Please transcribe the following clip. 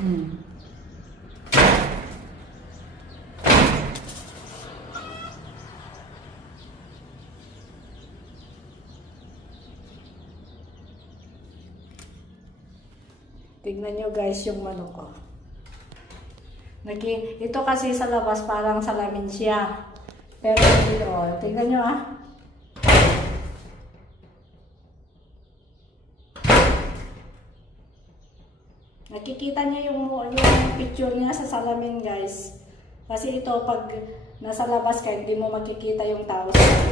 Hmm. Tignan nyo guys yung manok ko. Ito kasi sa labas parang salamin siya. Pero hindi tignan nyo ah. Nakikita niyo yung picture niya sa salamin guys. Kasi ito pag nasa labas ka hindi mo makikita yung tao sa